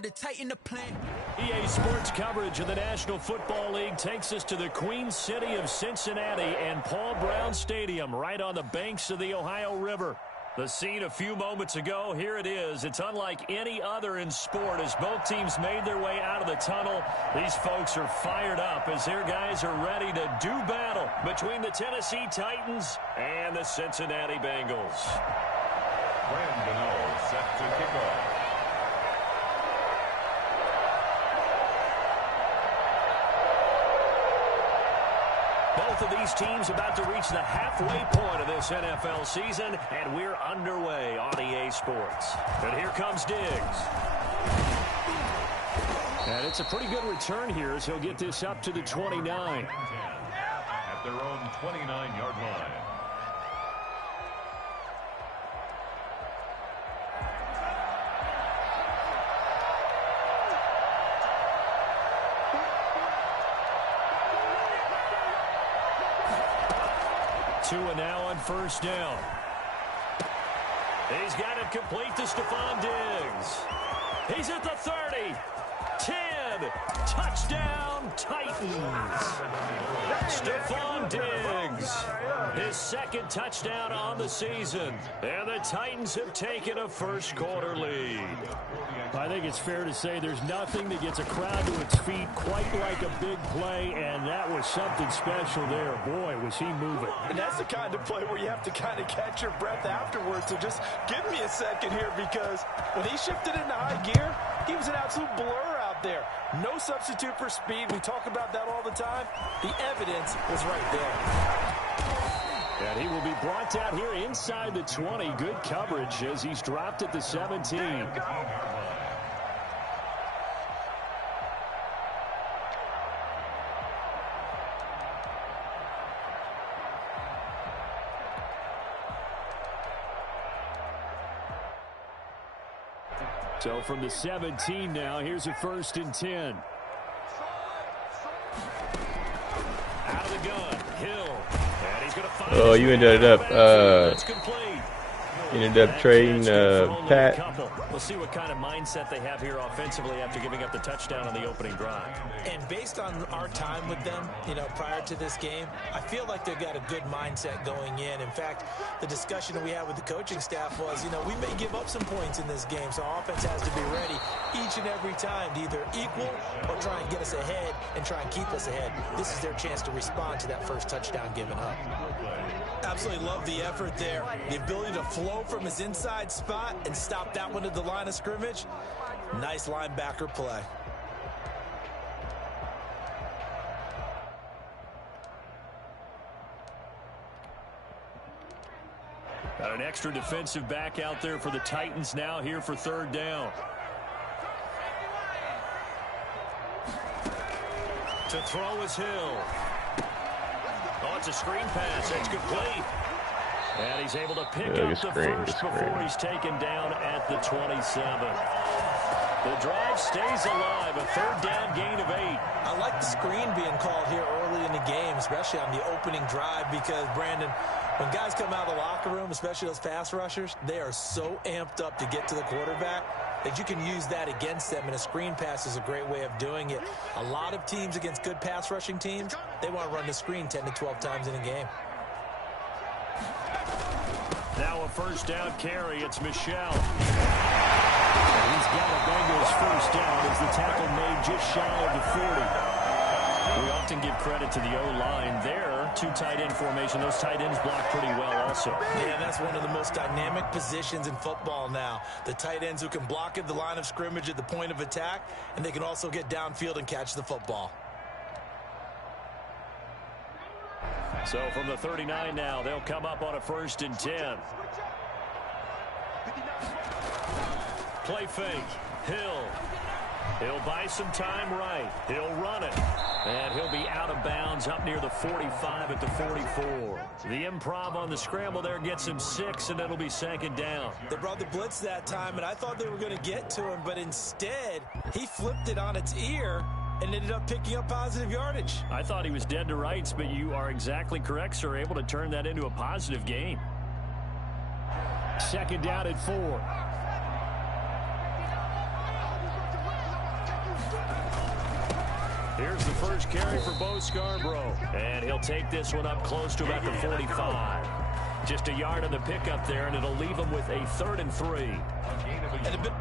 had to tighten the plan. EA Sports coverage of the National Football League takes us to the Queen City of Cincinnati and Paul Brown Stadium right on the banks of the Ohio River. The scene a few moments ago, here it is. It's unlike any other in sport as both teams made their way out of the tunnel. These folks are fired up as their guys are ready to do battle between the Tennessee Titans and the Cincinnati Bengals. Brandon set to kick off. Both of these teams about to reach the halfway point of this NFL season, and we're underway on EA Sports. And here comes Diggs. And it's a pretty good return here as he'll get this up to the 29. At their own 29-yard line. Tua now on first down. He's got it complete to Stephon Diggs. He's at the 30. 10. Touchdown, Titans. Stephon Diggs. His second touchdown on the season. And the Titans have taken a first-quarter lead. I think it's fair to say there's nothing that gets a crowd to its feet quite like a big play, and that was something special there. Boy, was he moving. And that's the kind of play where you have to kind of catch your breath afterwards. So just give me a second here, because when he shifted into high gear, he was an absolute blur out there. No substitute for speed. We talk about that all the time. The evidence was right there. And he will be brought down here inside the 20. Good coverage as he's dropped at the 17. So from the 17 now, here's a 1st and 10. Out of the gun, Hill. And he's going to find you ended up trading Pat. We'll see what kind of mindset they have here offensively after giving up the touchdown on the opening drive. And based on our time with them, prior to this game, I feel like they've got a good mindset going in. In fact, the discussion that we had with the coaching staff was, we may give up some points in this game, so our offense has to be ready each and every time to either equal or try and get us ahead and try and keep us ahead. This is their chance to respond to that first touchdown given up. Absolutely love the effort there. The ability to flow from his inside spot and stop that one at the line of scrimmage. Nice linebacker play. Got an extra defensive back out there for the Titans now here for 3rd down. To throw is Hill. Oh, it's a screen pass. It's complete. And he's able to pick up the first before he's taken down at the 27. The drive stays alive. A 3rd down gain of 8. I like the screen being called here early in the game, especially on the opening drive, because, Brandon, when guys come out of the locker room, especially those pass rushers, they are so amped up to get to the quarterback that you can use that against them, and a screen pass is a great way of doing it. A lot of teams against good pass rushing teams, they want to run the screen 10 to 12 times in a game. Now a 1st down carry. It's Michelle. And he's got a Bengals 1st down as the tackle made just shy of the 40. We often give credit to the O-line there. 2 tight end formation. Those tight ends block pretty well also. Yeah, that's one of the most dynamic positions in football now. The tight ends who can block at the line of scrimmage at the point of attack, and they can also get downfield and catch the football. So from the 39 now, they'll come up on a 1st and 10. Play fake. Hill. He'll buy some time right. He'll run it. And he'll be out of bounds up near the 45 at the 44. The improv on the scramble there gets him 6, and it'll be 2nd down. They brought the blitz that time, and I thought they were going to get to him, but instead he flipped it on its ear and ended up picking up positive yardage. I thought he was dead to rights, but you are exactly correct, sir. Able to turn that into a positive gain. 2nd down at 4. Here's the first carry for Bo Scarborough. And he'll take this one up close to about the 45. Just a yard on the pickup there, and it'll leave him with a 3rd and 3. And a bit.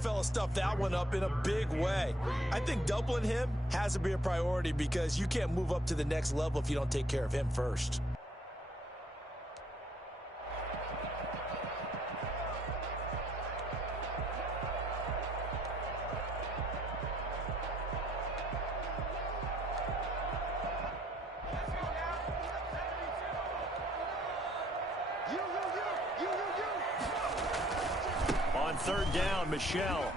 Fella stuffed that one up in a big way. I think doubling him has to be a priority because you can't move up to the next level if you don't take care of him first. On 3rd down, Michelle.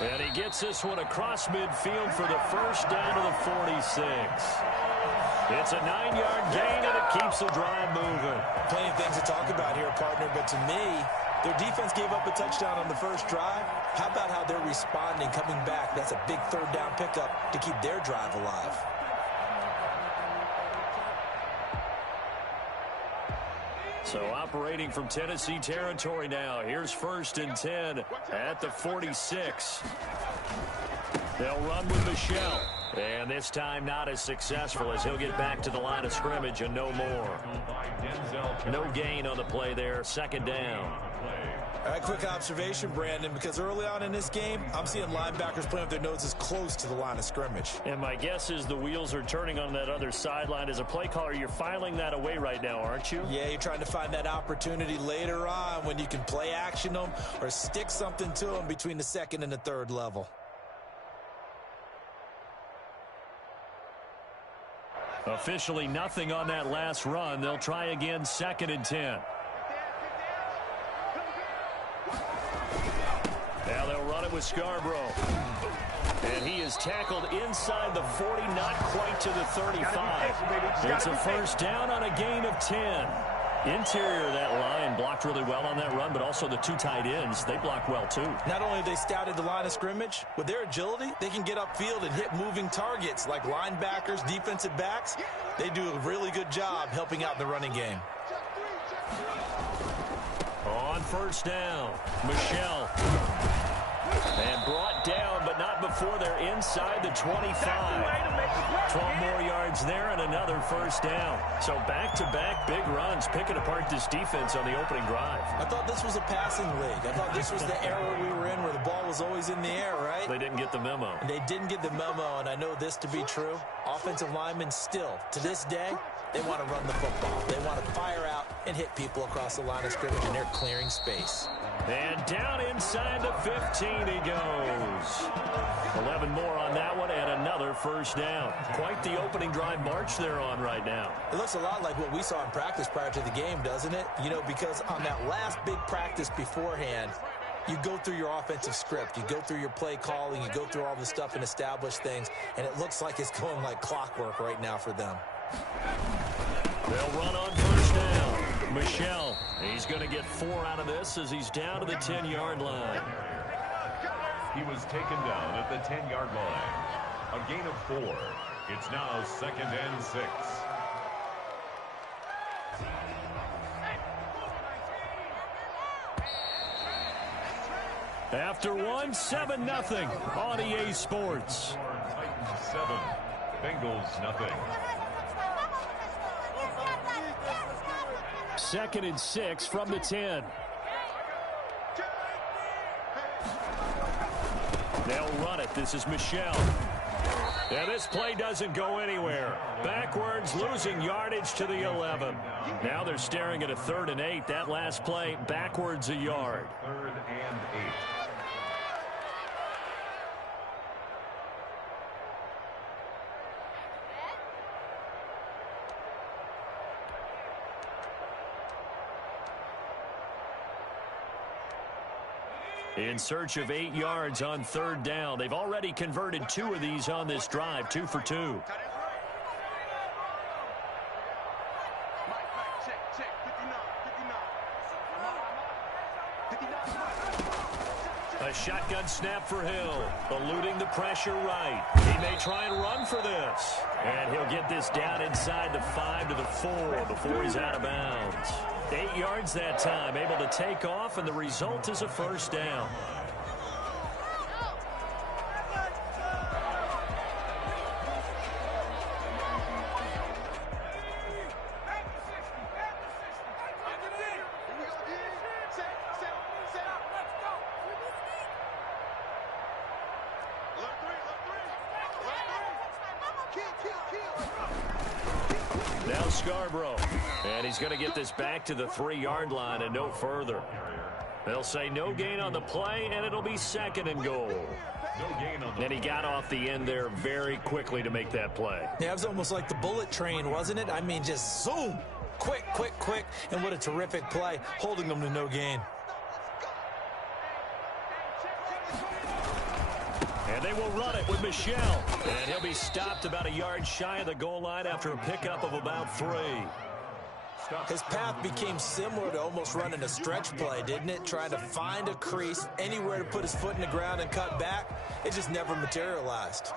And he gets this one across midfield for the first down to the 46. It's a 9-yard gain, and it keeps the drive moving. Plenty of things to talk about here, partner, but to me, their defense gave up a touchdown on the first drive. How about how they're responding, coming back? That's a big 3rd down pickup to keep their drive alive. So operating from Tennessee territory now. Here's 1st and 10 at the 46. They'll run with Michelle. And this time not as successful as he'll get back to the line of scrimmage and no more. No gain on the play there. 2nd down. All right, quick observation, Brandon, because early on in this game, I'm seeing linebackers playing with their noses close to the line of scrimmage. And my guess is the wheels are turning on that other sideline. As a play caller, you're filing that away right now, aren't you? Yeah, you're trying to find that opportunity later on when you can play action them or stick something to them between the 2nd and the 3rd level. Officially nothing on that last run. They'll try again, 2nd and 10. Now they'll run it with Scarborough. And he is tackled inside the 40, not quite to the 35. It's a 1st down on a gain of 10. Interior of that line blocked really well on that run, but also the 2 tight ends, they blocked well too. Not only have they scouted the line of scrimmage, with their agility, they can get upfield and hit moving targets like linebackers, defensive backs. They do a really good job helping out the running game. On 1st down, Michelle. And brought down, but not before they're inside the 25. 12 more yards there and another 1st down. So back-to-back big runs, picking apart this defense on the opening drive. I thought this was a passing league. I thought this was the era we were in where the ball was always in the air, right? They didn't get the memo. And they didn't get the memo, and I know this to be true. Offensive linemen still, to this day, they want to run the football. They want to fire out and hit people across the line of scrimmage, and they're clearing space. And down inside the 15 he goes. 11 more on that one and another 1st down. Quite the opening drive march they're on right now. It looks a lot like what we saw in practice prior to the game, doesn't it? You know, because on that last big practice beforehand, you go through your offensive script. You go through your play calling. You go through all this stuff and establish things. And it looks like it's going like clockwork right now for them. They'll run on 1st down. Michelle, he's going to get 4 out of this as he's down to the 10-yard line. He was taken down at the 10-yard line. A gain of 4. It's now 2nd and 6. After 1, 7-0 on EA Sports. Titans 7, Bengals nothing. 2nd and 6 from the 10. They'll run it. This is Michelle. And this play doesn't go anywhere. Backwards, losing yardage to the 11. Now they're staring at a 3rd and 8. That last play, backwards a yard. 3rd and 8. In search of 8 yards on 3rd down. They've already converted 2 of these on this drive, 2 for 2. shotgun snap for Hill. Eluding the pressure right. He may try and run for this. And he'll get this down inside the 5 to the 4 before he's out of bounds. 8 yards that time, able to take off, and the result is a first down. Now Scarborough, and he's going to get this back to the 3-yard line and no further. They'll say no gain on the play, and it'll be second and goal. And he got off the end there very quickly to make that play. Yeah, it was almost like the bullet train, wasn't it? I mean, just zoom, quick, quick, quick, and what a terrific play, holding them to no gain. And they will run it with Michel. And he'll be stopped about a yard shy of the goal line after a pickup of about 3. His path became similar to almost running a stretch play, didn't it? Trying to find a crease, anywhere to put his foot in the ground and cut back. It just never materialized.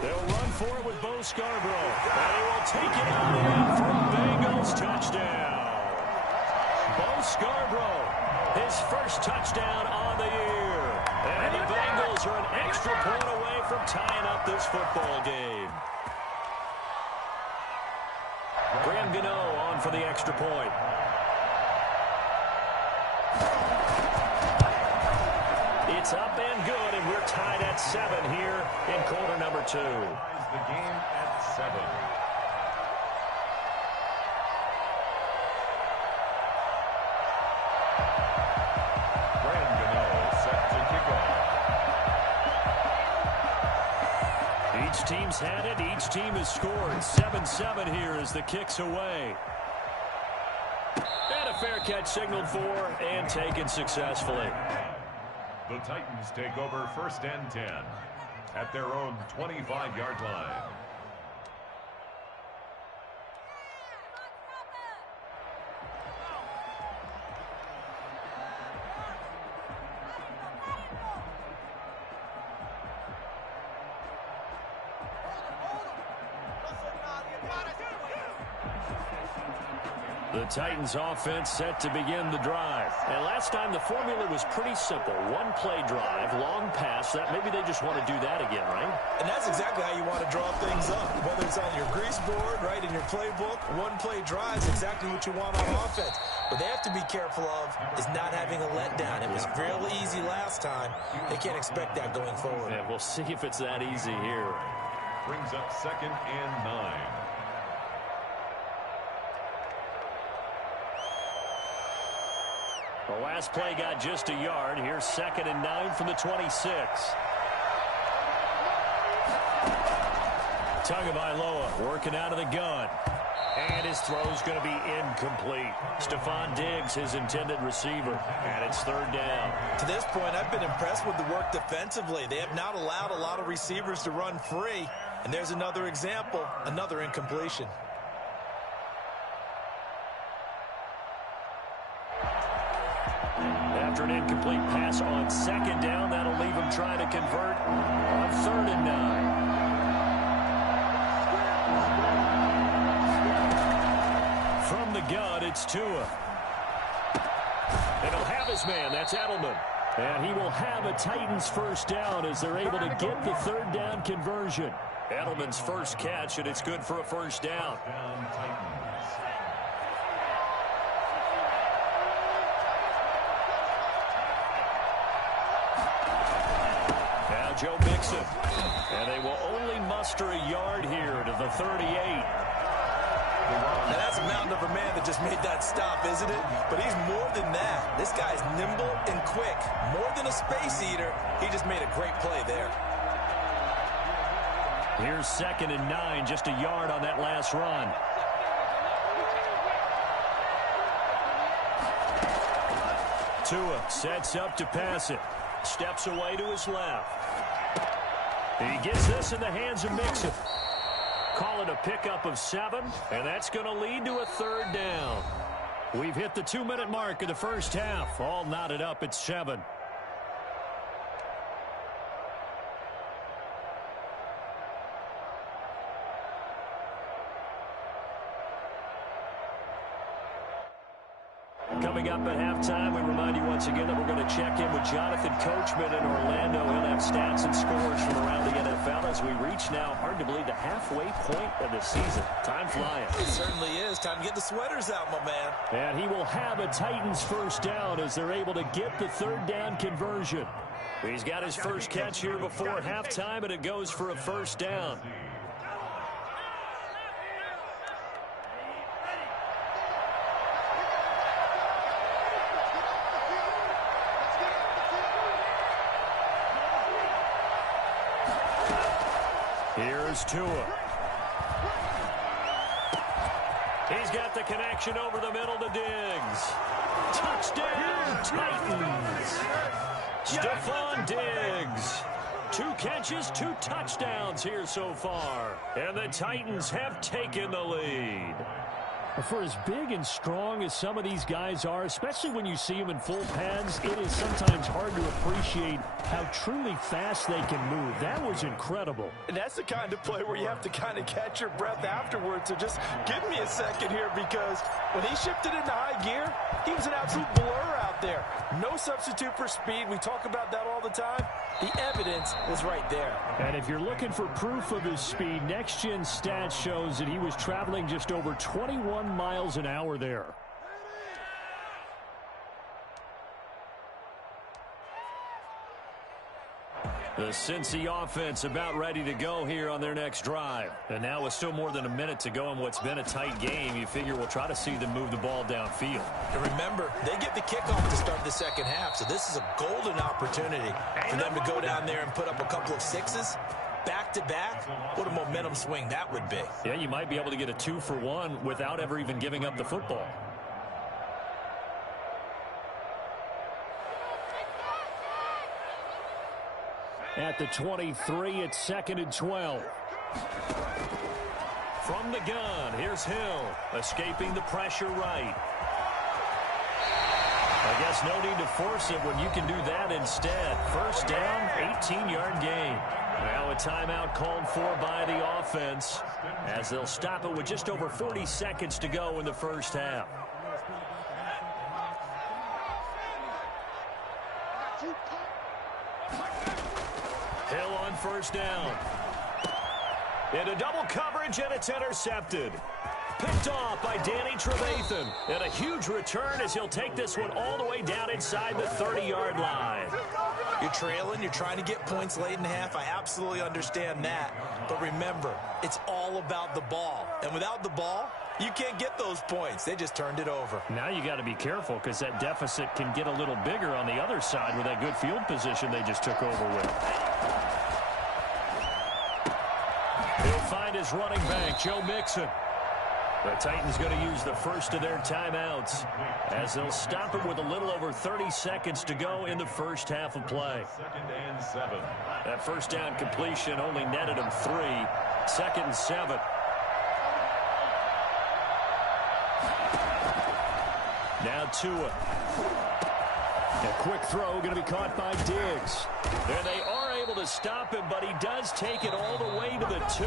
They'll run for it with Bo Scarborough. And he will take it out in for a Bengals touchdown. Bo Scarborough, his first touchdown on the year. And the Bengals are an extra point away from tying up this football game. Graham Gano on for the extra point. It's up and good, and we're tied at 7 here in quarter number 2. The game at 7. Graham Gano set to kick off. Each team's had it. Each team has scored. 7-7 here as the kick's away. And a fair catch signaled for and taken successfully. The Titans take over 1st and 10 at their own 25-yard line. The Titans offense set to begin the drive. And last time the formula was pretty simple. One play drive, long pass. That maybe they just want to do that again, right? And that's exactly how you want to draw things up. Whether it's on your grease board, right, in your playbook, one play drive is exactly what you want on offense. What they have to be careful of is not having a letdown. It was real easy last time. They can't expect that going forward. Yeah, we'll see if it's that easy here. Brings up 2nd and 9. The last play got just a yard. Here's 2nd and 9 from the 26. Tagovailoa working out of the gun. And his throw's going to be incomplete. Stephon Diggs, his intended receiver. And it's 3rd down. To this point, I've been impressed with the work defensively. They have not allowed a lot of receivers to run free. And there's another example, another incompletion. After an incomplete pass on 2nd down, that'll leave him trying to convert on 3rd and 9. From the gun, it's Tua. And he'll have his man. That's Edelman. And he will have a Titans first down as they're able to get the 3rd down conversion. Edelman's first catch, and it's good for a first down. Joe Mixon. And they will only muster a yard here to the 38. Now that's a mountain of a man that just made that stop, isn't it? But he's more than that. This guy's nimble and quick. More than a space eater. He just made a great play there. Here's 2nd and 9, just a yard on that last run. Tua sets up to pass it. Steps away to his left. He gets this in the hands of Mixon. Call it a pickup of 7, and that's going to lead to a 3rd down. We've hit the 2-minute mark of the first half. All knotted up at 7. Coming up at halftime, we remind you once again that we're going to check in with Jonathan Coachman in Orlando. He'll have stats and scores from around the NFL as we reach now, hard to believe, the halfway point of the season. Time flying. It certainly is. Time to get the sweaters out, my man. And he will have a Titans first down as they're able to get the 3rd down conversion. He's got his first catch here before halftime, and it goes for a first down. Here's Tua. He's got the connection over the middle to Diggs. Touchdown, Titans. Stephon Diggs. 2 catches, 2 touchdowns here so far. And the Titans have taken the lead. For as big and strong as some of these guys are, especially when you see them in full pads, it is sometimes hard to appreciate how truly fast they can move. That was incredible. And that's the kind of play where you have to kind of catch your breath afterwards. So just give me a second here, because when he shifted into high gear, he was an absolute blur out there. No substitute for speed. We talk about that all the time. The evidence was right there. And if you're looking for proof of his speed, Next Gen Stats shows that he was traveling just over 21 miles an hour there. The Cincy offense about ready to go here on their next drive. And now with still more than a minute to go in what's been a tight game, you figure we'll try to see them move the ball downfield. And remember, they get the kickoff to start the second half, so this is a golden opportunity for them to go down there and put up a couple of 6s. Back-to-back, what a momentum swing that would be. Yeah, you might be able to get a 2-for-1 without ever even giving up the football. At the 23, it's 2nd and 12. From the gun, here's Hill, escaping the pressure right. I guess no need to force it when you can do that instead. First down, 18-yard gain. Now a timeout called for by the offense as they'll stop it with just over 40 seconds to go in the first half. Hill on first down. Into double coverage, and it's intercepted. Picked off by Danny Trevathan. And a huge return as he'll take this one all the way down inside the 30-yard line. You're trailing, you're trying to get points late in half. I absolutely understand that. But remember, it's all about the ball. And without the ball, you can't get those points. They just turned it over. Now you got to be careful because that deficit can get a little bigger on the other side with that good field position they just took over with. He'll find his running back, Joe Mixon. The Titans going to use the first of their timeouts as they'll stop it with a little over 30 seconds to go in the first half of play. 2nd and 7. That first down completion only netted him 3. 2nd and 7. Now Tua. A quick throw going to be caught by Diggs. And they are able to stop him, but he does take it all the way to the 2.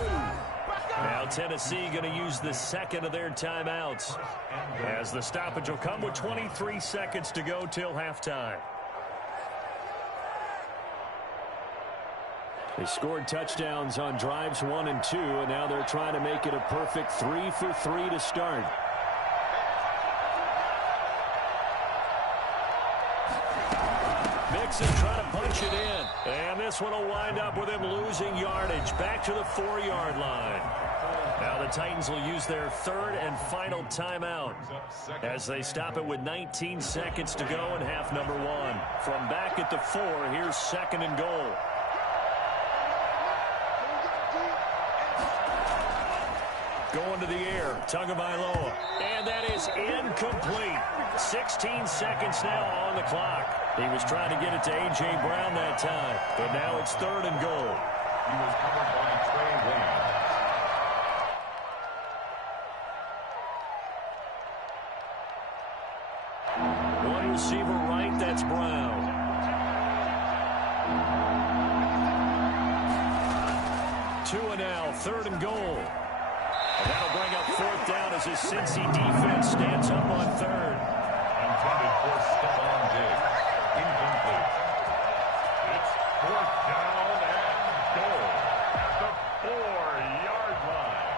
Now Tennessee going to use the second of their timeouts as the stoppage will come with 23 seconds to go till halftime. They scored touchdowns on drives 1 and 2, and now they're trying to make it a perfect 3 for 3 to start. Mixon trying to punch it in. And this one will wind up with him losing yardage back to the 4-yard line. Now the Titans will use their third and final timeout as they stop it with 19 seconds to go in half number 1. From back at the 4, here's 2nd and goal. Going to the air, Tagovailoa. And that is incomplete. 16 seconds now on the clock. He was trying to get it to A.J. Brown that time, but now it's 3rd and goal. He was covered by Trey Williams. One receiver right, that's Brown. 2 now, 3rd and goal. And that'll bring up 4th down as his Cincy defense stands up on 3rd. Intended for Stephon Diggs. Incomplete. It's 4th down and goal at the 4-yard line.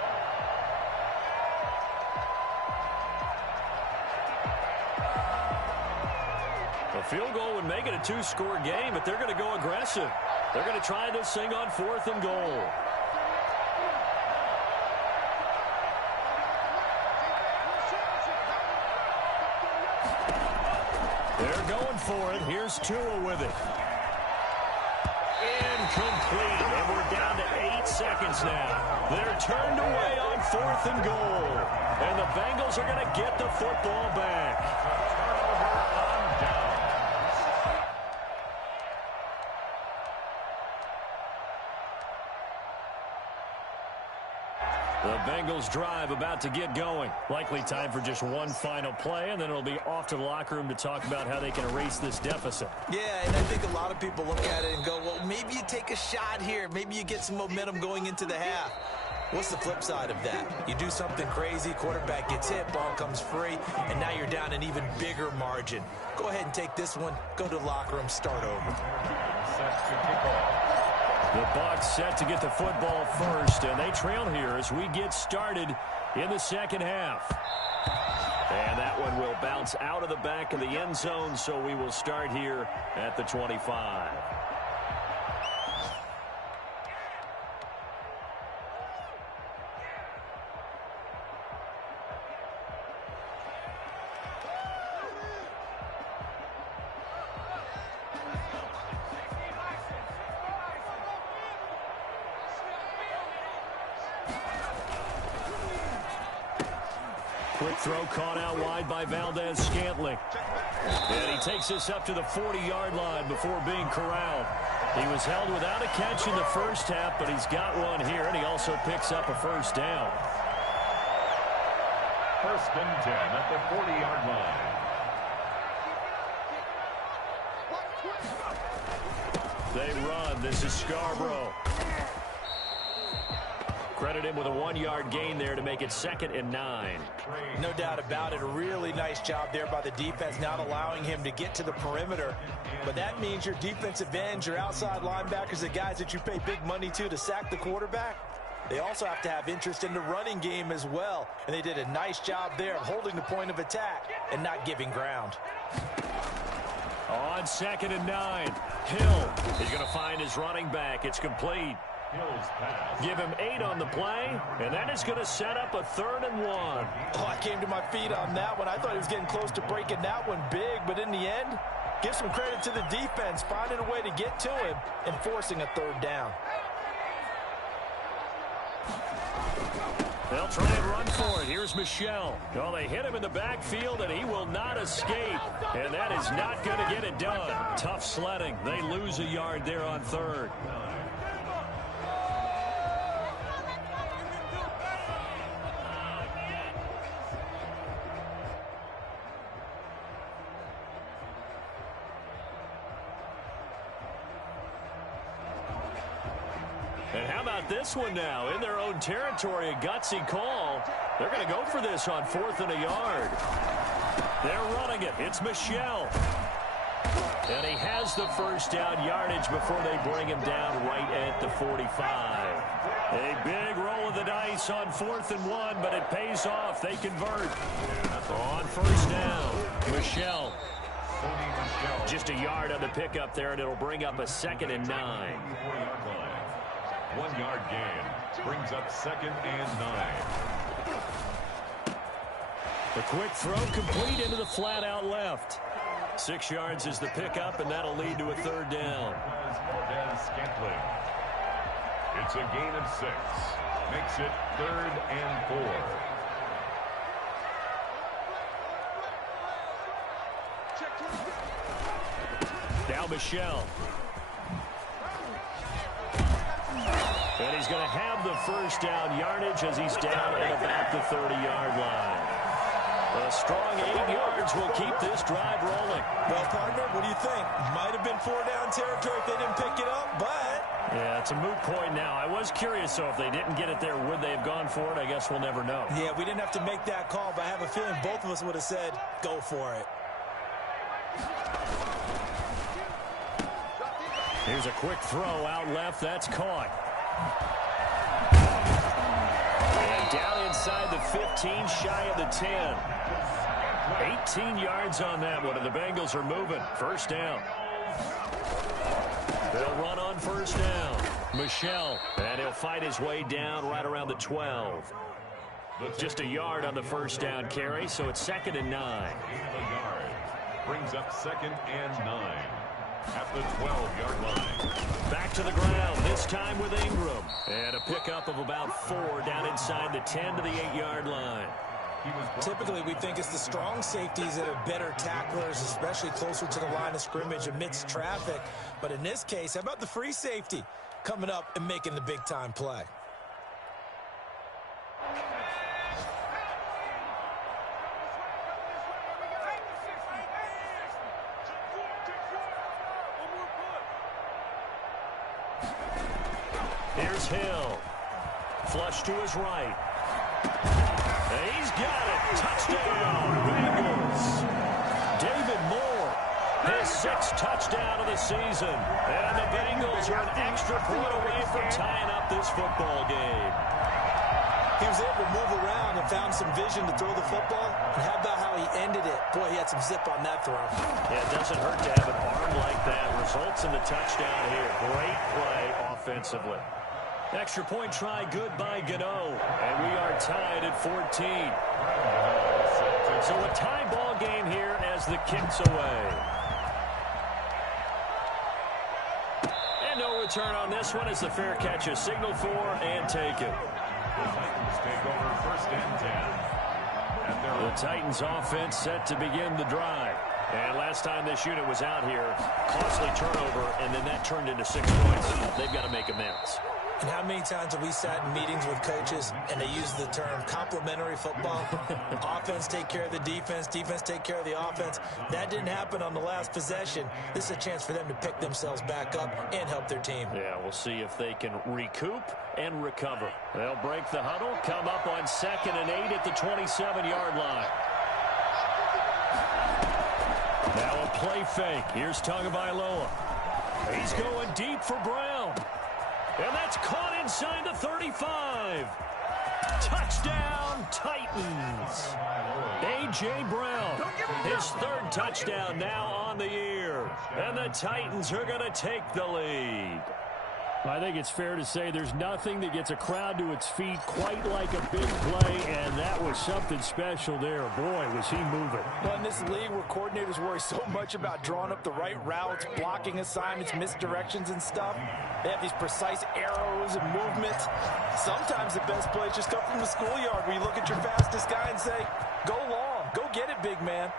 A field goal would make it a 2-score game, but they're going to go aggressive. They're going to try this thing on 4th and goal. They're going for it. Here's Tua with it. Incomplete. And we're down to 8 seconds now. They're turned away on 4th and goal. And the Bengals are going to get the football back. Turnover on downs. The Bengals drive about to get going. Likely time for just one final play, and then it'll be off to the locker room to talk about how they can erase this deficit. Yeah, and I think a lot of people look at it and go, well, maybe you take a shot here. Maybe you get some momentum going into the half. What's the flip side of that? You do something crazy, quarterback gets hit, ball comes free, and now you're down an even bigger margin. Go ahead and take this one, go to the locker room, start over. Set to kick off. The Bucs set to get the football first, and they trail here as we get started in the second half. And that one will bounce out of the back of the end zone, so we will start here at the 25. Quick throw caught out wide by Valdez-Scantling. And he takes this up to the 40-yard line before being corralled. He was held without a catch in the first half, but he's got one here, and he also picks up a first down. 1st and 10 at the 40-yard line. They run. This is Scarborough. Credit him with a 1-yard gain there to make it 2nd and 9. No doubt about it. A really nice job there by the defense, not allowing him to get to the perimeter. But that means your defensive ends, your outside linebackers, the guys that you pay big money to sack the quarterback, they also have to have interest in the running game as well. And they did a nice job there of holding the point of attack and not giving ground. On 2nd and 9, Hill is going to find his running back. It's complete. Hill's pass. Give him 8 on the play, and that is going to set up a 3rd and 1. Oh, I came to my feet on that one. I thought he was getting close to breaking that one big, but in the end, give some credit to the defense, finding a way to get to him and forcing a 3rd down. They'll try and run for it. Here's Michelle. Oh, they hit him in the backfield, and he will not escape. And that is not going to get it done. Tough sledding. They lose a yard there on 3rd. And how about this one now? In their own territory, a gutsy call. They're going to go for this on 4th and a yard. They're running it. It's Michelle. And he has the first down yardage before they bring him down right at the 45. A big roll of the dice on 4th and 1, but it pays off. They convert. On 1st down, Michelle. Just a yard on the pickup there, and it'll bring up a 2nd and 9. 1-yard gain brings up 2nd and 9. The quick throw complete into the flat out left. 6 yards is the pickup, and that'll lead to a 3rd down. It's a gain of 6. Makes it 3rd and 4. Now Michelle. And he's going to have the first down yardage as he's down at about the 30-yard line. A strong 8 yards will keep this drive rolling. Well, partner, what do you think? Might have been 4-down territory if they didn't pick it up, but... Yeah, it's a moot point now. I was curious, so if they didn't get it there, would they have gone for it? I guess we'll never know. Yeah, we didn't have to make that call, but I have a feeling both of us would have said, go for it. Here's a quick throw out left. That's caught. And down inside the 15, shy of the 10. 18 yards on that one, and the Bengals are moving. First down. They'll run on first down. Michelle, and he'll fight his way down right around the 12. Just a yard on the first down carry, so it's 2nd and 9. Brings up 2nd and 9 at the 12-yard line. Back to the ground, this time with Ingram. And a pickup of about 4 down inside the 10 to the 8-yard line. Typically, we think it's the strong safeties that are better tacklers, especially closer to the line of scrimmage amidst traffic. But in this case, how about the free safety coming up and making the big-time play? Here's Hill. Flush to his right. And he's got it. Touchdown, Bengals. David Moore, his 6th touchdown of the season. And the Bengals are an extra point away from tying up this football game. He was able to move around and found some vision to throw the football. And how about how he ended it? Boy, he had some zip on that throw. Yeah, it doesn't hurt to have an arm like that. Results in the touchdown here. Great play offensively. Extra point try, good by Gano. And we are tied at 14. So a tie ball game here as the kick's away. And no return on this one as the fair catch is signaled for and taken. The Titans take over 1st and 10. The Titans offense set to begin the drive. And last time this unit was out here, costly turnover, and then that turned into 6 points. They've got to make amends. And how many times have we sat in meetings with coaches and they use the term complementary football? Offense take care of the defense, defense take care of the offense. That didn't happen on the last possession. This is a chance for them to pick themselves back up and help their team. Yeah, we'll see if they can recoup and recover. They'll break the huddle, come up on 2nd and 8 at the 27-yard line. Now a play fake. Here's Tagovailoa. He's going deep for Brown. And that's caught inside the 35. Touchdown, Titans. A.J. Brown, his 3rd touchdown now on the year. And the Titans are going to take the lead. I think it's fair to say there's nothing that gets a crowd to its feet quite like a big play, and that was something special there. Boy, was he moving. Well, in this league where coordinators worry so much about drawing up the right routes, blocking assignments, misdirections and stuff, they have these precise arrows and movements. Sometimes the best plays just come from the schoolyard where you look at your fastest guy and say, go long, go get it, big man.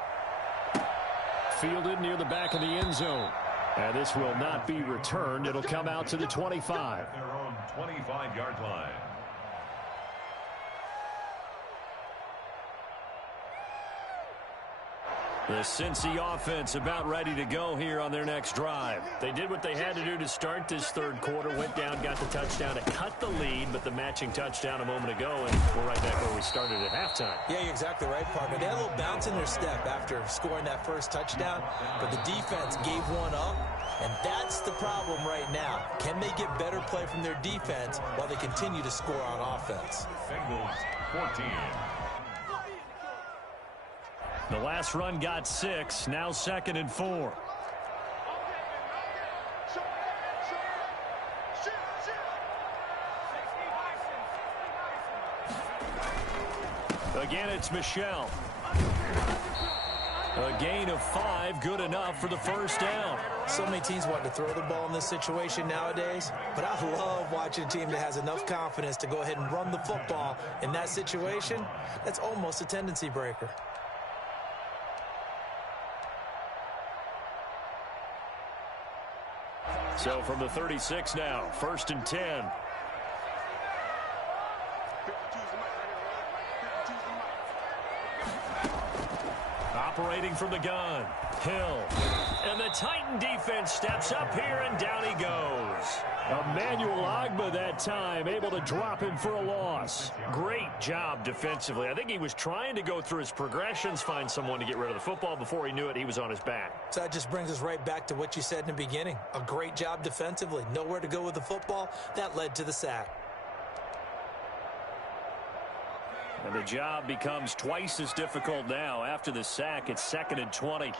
Fielded near the back of the end zone. And this will not be returned. It'll come out to the 25. Their own 25-yard line. The Cincy offense about ready to go here on their next drive. They did what they had to do to start this 3rd quarter, went down, got the touchdown to cut the lead, but the matching touchdown a moment ago, and we're right back where we started at halftime. Yeah, you're exactly right, partner. They had a little bounce in their step after scoring that first touchdown, but the defense gave one up, and that's the problem right now. Can they get better play from their defense while they continue to score on offense? Bengals 14. The last run got 6, now 2nd and 4. Again, it's Michelle. A gain of 5, good enough for the first down. So many teams want to throw the ball in this situation nowadays, but I love watching a team that has enough confidence to go ahead and run the football. In that situation, that's almost a tendency breaker. So from the 36 now, 1st and 10. Operating from the gun, Hill. And the Titan defense steps up here, and down he goes. Emmanuel Ogbah that time, able to drop him for a loss. Great job defensively. I think he was trying to go through his progressions, find someone to get rid of the football. Before he knew it, he was on his back. So that just brings us right back to what you said in the beginning. A great job defensively. Nowhere to go with the football. That led to the sack. And the job becomes twice as difficult now. After the sack, it's 2nd and 20.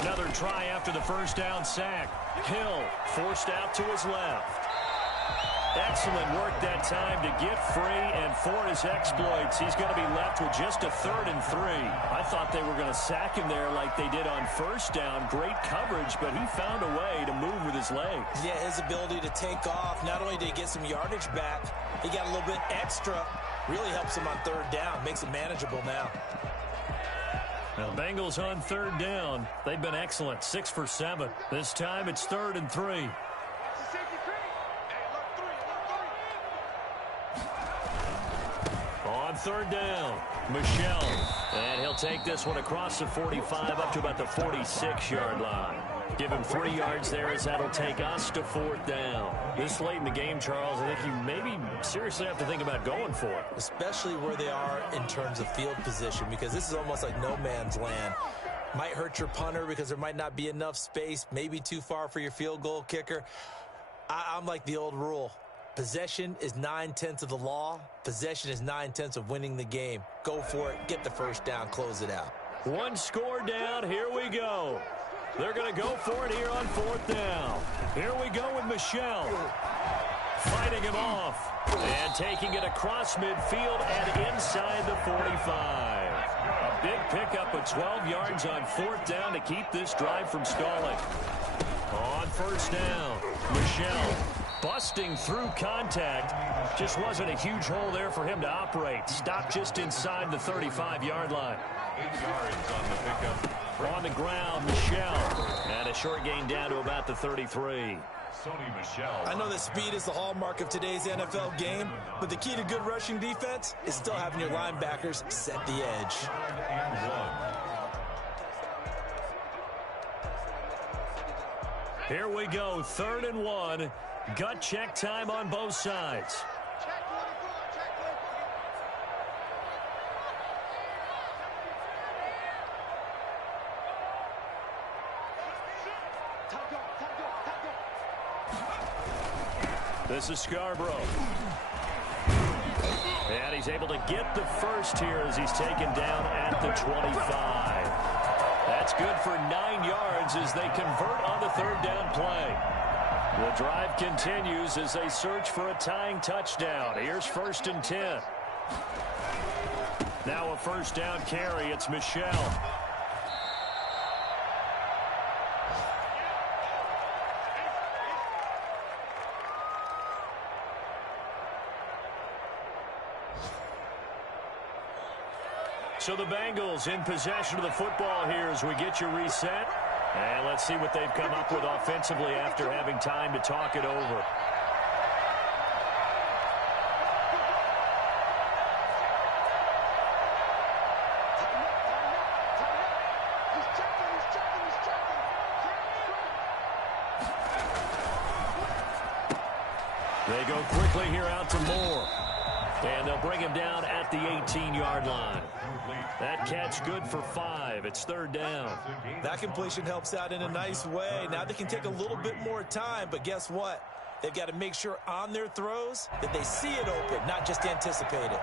Another try after the first down sack. Hill forced out to his left. Excellent work that time to get free, and for his exploits, he's going to be left with just a 3rd and 3. I thought they were going to sack him there like they did on first down. Great coverage, but he found a way to move with his legs. Yeah, his ability to take off, not only did he get some yardage back, he got a little bit extra. Really helps him on 3rd down, makes it manageable now. Now, Bengals on 3rd down. They've been excellent, 6 for 7. This time it's 3rd and 3. On 3rd down, Michelle. And he'll take this one across the 45 up to about the 46-yard line. Give him 3 yards there as that'll take us to 4th down. This late in the game, Charles, I think you maybe seriously have to think about going for it. Especially where they are in terms of field position, because this is almost like no man's land. Might hurt your punter because there might not be enough space, maybe too far for your field goal kicker. I'm like the old rule. Possession is 9/10 of the law. Possession is 9/10 of winning the game. Go for it. Get the first down. Close it out. One score down. Here we go. They're going to go for it here on 4th down. Here we go with Michelle. Fighting him off. And taking it across midfield and inside the 45. A big pickup of 12 yards on 4th down to keep this drive from stalling. On 1st down, Michelle. Busting through contact. Just wasn't a huge hole there for him to operate. Stopped just inside the 35-yard line. 8 yards on the pickup. On the ground, Michelle. And a short gain down to about the 33. Sony Michelle. I know that speed is the hallmark of today's NFL game, but the key to good rushing defense is still having your linebackers set the edge. 3rd and 1. Here we go, 3rd and 1. Gut check time on both sides. This is Scarborough. And he's able to get the first here as he's taken down at the 25. That's good for 9 yards as they convert on the 3rd down play. The drive continues as they search for a tying touchdown. Here's 1st and 10. Now a 1st down carry. It's Michelle. So the Bengals in possession of the football here as we get you reset. And let's see what they've come up with offensively after having time to talk it over. They go quickly here out to Moore. And they'll bring him down at the 18-yard line. That catch good for 5. It's 3rd down. That completion helps out in a nice way. Now they can take a little bit more time, but guess what? They've got to make sure on their throws that they see it open, not just anticipate it.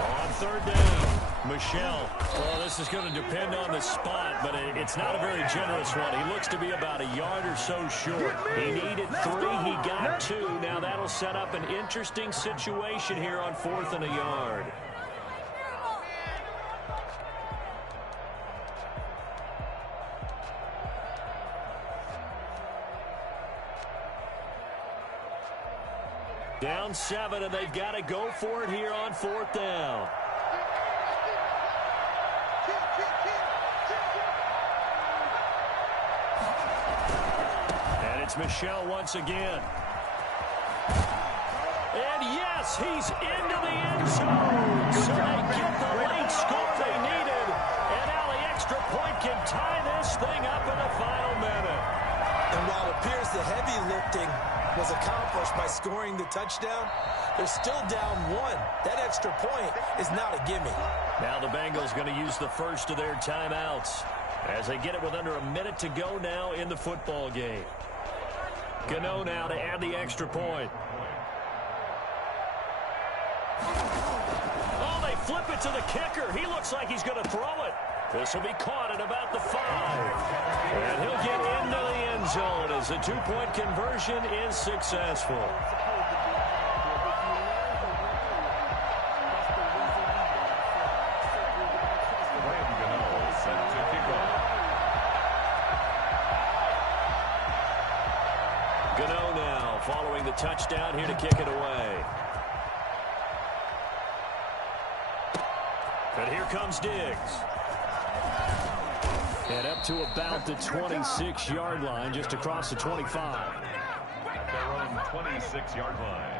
On 3rd down, Michelle. Well, this is going to depend on the spot, but it's not a very generous one. He looks to be about a yard or so short. He needed 3. He got 2. Now that'll set up an interesting situation here on 4th and a yard. Down 7, and they've got to go for it here on 4th down. And it's Michel once again. And yes, he's into the end zone. So they get the late score they needed. And now the extra point can tie this thing up in the final minute. And while it appears the heavy lifting was accomplished by scoring the touchdown, they're still down 1. That extra point is not a gimme. Now the Bengals going to use the first of their timeouts as they get it with under a minute to go now in the football game. Gano now to add the extra point. Oh, they flip it to the kicker. He looks like he's going to throw it. This will be caught at about the 5. And he'll get into the end zone as the 2-point conversion is successful. Gano now following the touchdown here to kick it away. And here comes Diggs. And up to about the 26-yard line, just across the 25. Their own 26-yard line.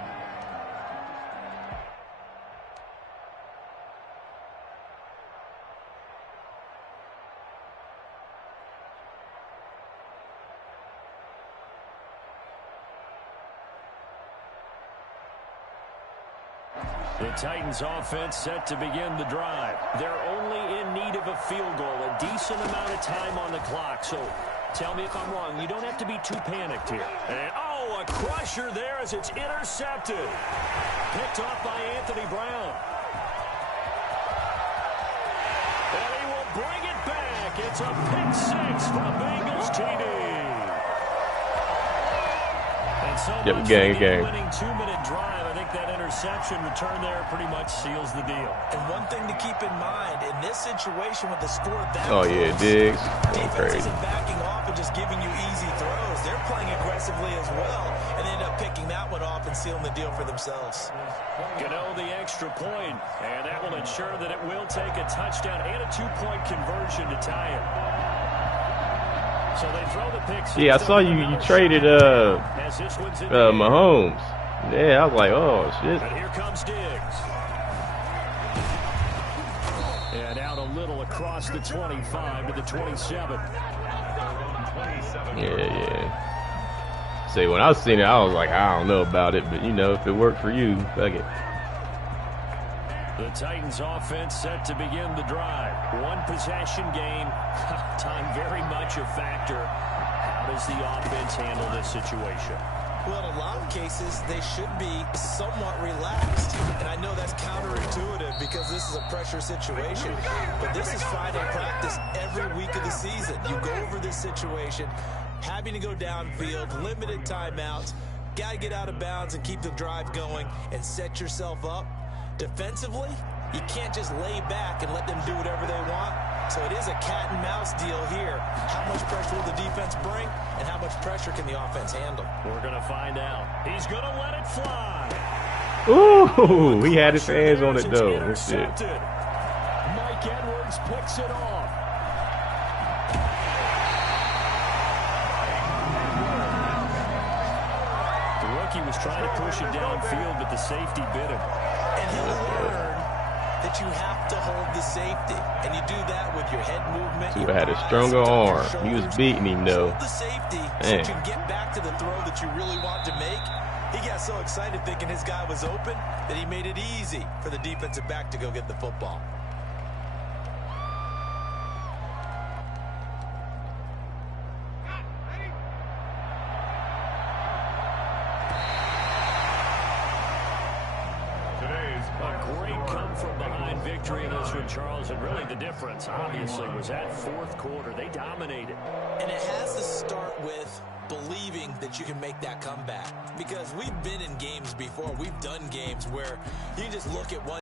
The Titans offense set to begin the drive. They're only in need of a field goal, a decent amount of time on the clock. So tell me if I'm wrong. You don't have to be too panicked here. And, oh, a crusher there as it's intercepted. Picked off by Anthony Brown. And he will bring it back. It's a pick 6 from Bengals TD. And so much for the winning 2-minute drive. I think that interception return there pretty much seals the deal. And one thing to keep in mind, in this situation with the score that yeah, Diggs. defense isn't backing off and just giving you easy throws. They're playing aggressively as well, and they end up picking that one off and sealing the deal for themselves. Gano the extra point, and that will ensure that it will take a touchdown and a 2-point conversion to tie it. So they throw the picks. Yeah, I saw you traded Mahomes. Yeah, I was like, oh shit. And here comes Diggs. And out a little across the 25 to the 27. Yeah. See, when I was seeing it, I was like, I don't know about it, but you know, if it worked for you, fuck it. The Titans offense set to begin the drive. 1 possession game. Time very much a factor. How does the offense handle this situation? Well, in a lot of cases, they should be somewhat relaxed. And I know that's counterintuitive because this is a pressure situation. But this is Friday practice every week of the season. You go over this situation, having to go downfield, limited timeouts, got to get out of bounds and keep the drive going and set yourself up. Defensively, you can't just lay back and let them do whatever they want. So it is a cat and mouse deal here. How much pressure will the defense bring, and how much pressure can the offense handle? We're going to find out. He's going to let it fly. Ooh, he had his hands on it though. Shit. Mike Edwards picks it off. The rookie was trying to push it downfield, but the safety bit him. And he'll learn that you have to hold the safety. And you do that with your head movement. He had a stronger arm. He was beating him though. Hold the safety so you can get back to the throw that you really want to make. He got so excited thinking his guy was open that he made it easy for the defensive back to go get the football. Victory in this one, Charles, and really the difference, obviously, was that 4th quarter. They dominated. And it has to start with believing that you can make that comeback. Because we've been in games before. We've done games where you just look at one